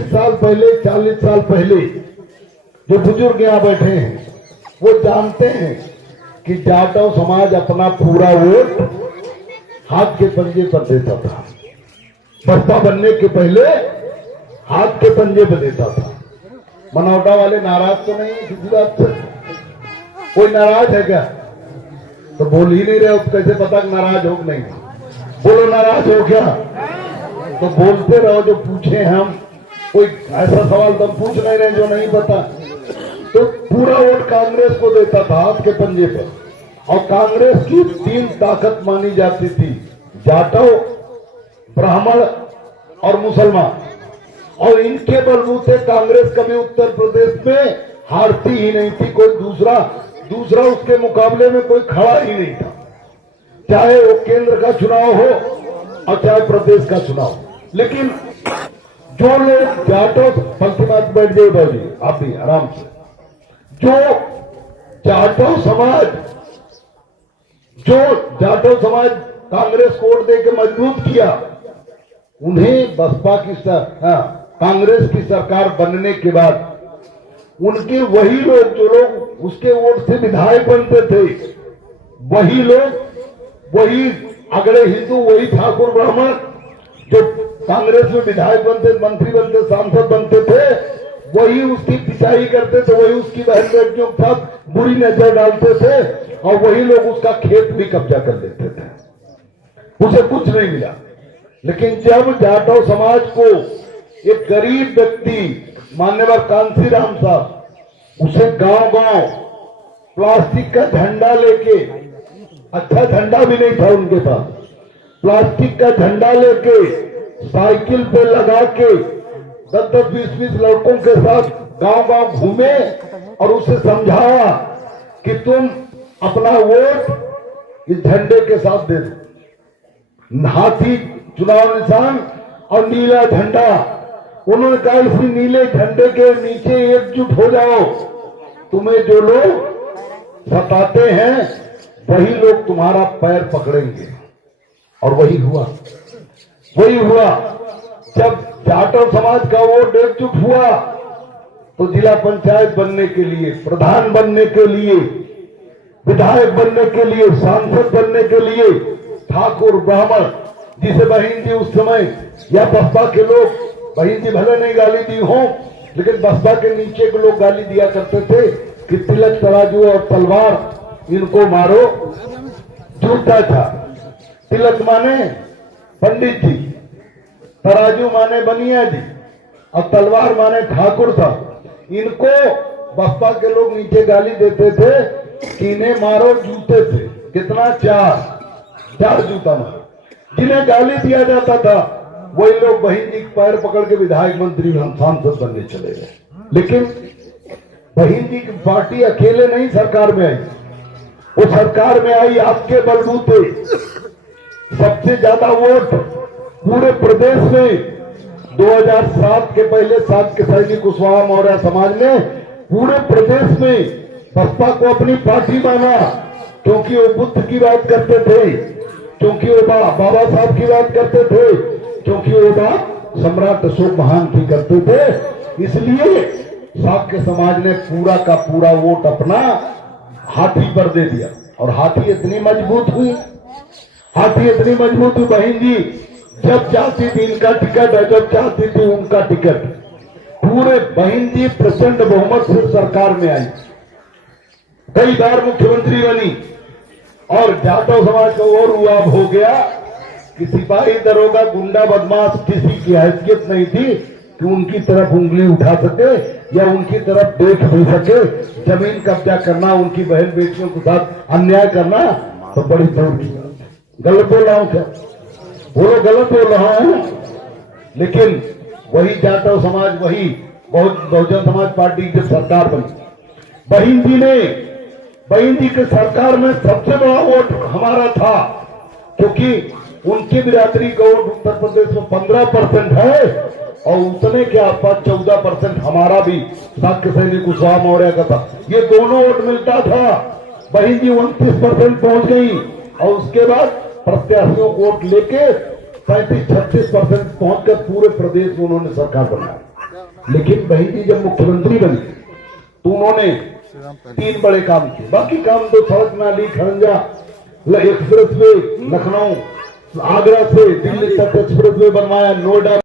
30 साल पहले, 40 साल पहले जो बुजुर्ग यहाँ बैठे हैं वो जानते हैं कि जाटव समाज अपना पूरा वोट हाथ के पंजे पर देता था। बसपा बनने के पहले हाथ के पंजे पर देता था। मनौटा वाले नाराज तो नहीं है किसी बात से? कोई नाराज है क्या? तो बोल ही नहीं रहे, कैसे पता नाराज हो नहीं? बोलो नाराज हो क्या? तो बोलते रहो जो पूछे हम। कोई ऐसा सवाल तो हम पूछ नहीं रहे जो नहीं पता। तो पूरा वोट कांग्रेस को देता था हाथ के पंजे पर। और कांग्रेस की 3 ताकत मानी जाती थी, जाटव, ब्राह्मण और मुसलमान। और इनके बलबूते कांग्रेस कभी उत्तर प्रदेश में हारती ही नहीं थी। कोई दूसरा उसके मुकाबले में कोई खड़ा ही नहीं था, चाहे वो केंद्र का चुनाव हो और चाहे प्रदेश का चुनाव। लेकिन जो लोग जाटव, पंक्ति में बैठ जाइए भाई, आप भी आराम से, जो जाटव समाज कांग्रेस को वोट देकर मजबूत किया, उन्हें बसपा की कांग्रेस की सरकार बनने के बाद उनके वही लोग, जो लोग उसके वोट से विधायक बनते थे, वही लोग, वही अगड़े हिंदू, वही ठाकुर ब्राह्मण जो कांग्रेस में विधायक बनते, मंत्री बनते, सांसद बनते थे, वही उसकी पिटाई करते थे, वही उसकी बहन बेटियों के साथ बुरी नजर डालते थे और वही लोग उसका खेत भी कब्जा कर लेते थे। उसे कुछ नहीं मिला। लेकिन जब जाटव समाज को एक गरीब व्यक्ति, मान्यवर कांसीराम साहब, उसे गांव-गांव प्लास्टिक का झंडा लेके, अच्छा झंडा भी नहीं था उनके पास, प्लास्टिक का झंडा लेके साइकिल पे लगा के 10-10, 20-20 लड़कों के साथ गांव-गांव घूमे और उसे समझाया कि तुम अपना वोट इस झंडे के साथ दे दो। हाथी चुनाव निशान और नीला झंडा। उन्होंने कहा इसी नीले झंडे के नीचे एकजुट हो जाओ। तुम्हें जो लोग सताते हैं वही लोग तुम्हारा पैर पकड़ेंगे। और वही हुआ। जब जाटव समाज का वोट एकजुट हुआ तो जिला पंचायत बनने के लिए, प्रधान बनने के लिए, विधायक बनने के लिए, सांसद बनने के लिए ठाकुर ब्राह्मण, जिसे बहन जी उस समय या बसपा के लोग, बहन जी भले नहीं गाली दी हो, लेकिन बसपा के नीचे के लोग गाली दिया करते थे कि तिलक, तराजू और तलवार इनको मारो, झूठा था। तिलक माने पंडित जी, तराजू माने बनिया जी और तलवार माने ठाकुर साहब। इनको बसपा के लोग नीचे गाली देते थे कि इन्हें मारो, जूते थे कितना, 4 जूता मारो। जिन्हें गाली दिया जाता था वही लोग बहन जी पैर पकड़ के विधायक, मंत्री, सांसद बनने चले गए। लेकिन बहन जी की पार्टी अकेले नहीं सरकार में आई, वो सरकार में आई आपके बलबूते। सबसे ज्यादा वोट पूरे प्रदेश में 2007 के पहले 7 के सैनिक कुशवाहा मौर्य समाज ने पूरे प्रदेश में बसपा को अपनी पार्टी माना, क्योंकि वो बुद्ध की बात करते थे, क्योंकि वो बाबा साहब की बात करते थे, क्योंकि वो बात सम्राट अशोक महान की करते थे। इसलिए शाक्य समाज ने पूरा का पूरा वोट अपना हाथी पर दे दिया। और हाथी इतनी मजबूत हुई, बहन जी जब चाहती थी इनका टिकट है, जब चाहती थी उनका टिकट। पूरे बहन जी प्रचंड बहुमत से सरकार में आई, कई बार मुख्यमंत्री बनी। और जाटव समाज का और हुआ हो गया कि सिपाही, दरोगा, गुंडा, बदमाश किसी की हैसियत नहीं थी कि उनकी तरफ उंगली उठा सके या उनकी तरफ देख भी सके। जमीन कब्जा करना, उनकी बहन बेटियों के साथ अन्याय करना तो बड़ी दूर की बात है। गलत बोल रहा हूं क्या? बोलो गलत बोल रहा हूं। लेकिन वही जाटव समाज, वही बहुजन समाज पार्टी की सरकार बनी, बहन जी के सरकार में सबसे बड़ा वोट हमारा था, क्योंकि उनकी बिरादरी का वोट उत्तर प्रदेश में 15% है और उतने के आसपास 14% हमारा भी शाक्य सैनिक कुशवाहा मौर्य का था। ये दोनों वोट मिलता था। बहन जी 29% पहुंच गई और उसके बाद प्रत्याशियों को वोट लेके 35-36% पहुंचकर पूरे प्रदेश में उन्होंने सरकार बनाया। लेकिन बहन जी जब मुख्यमंत्री बनी तो उन्होंने 3 बड़े काम किए। बाकी काम तो सड़क नाली खरंजा एक्सप्रेस वे, लखनऊ आगरा से दिल्ली तक एक्सप्रेस वे बनवाया, नोएडा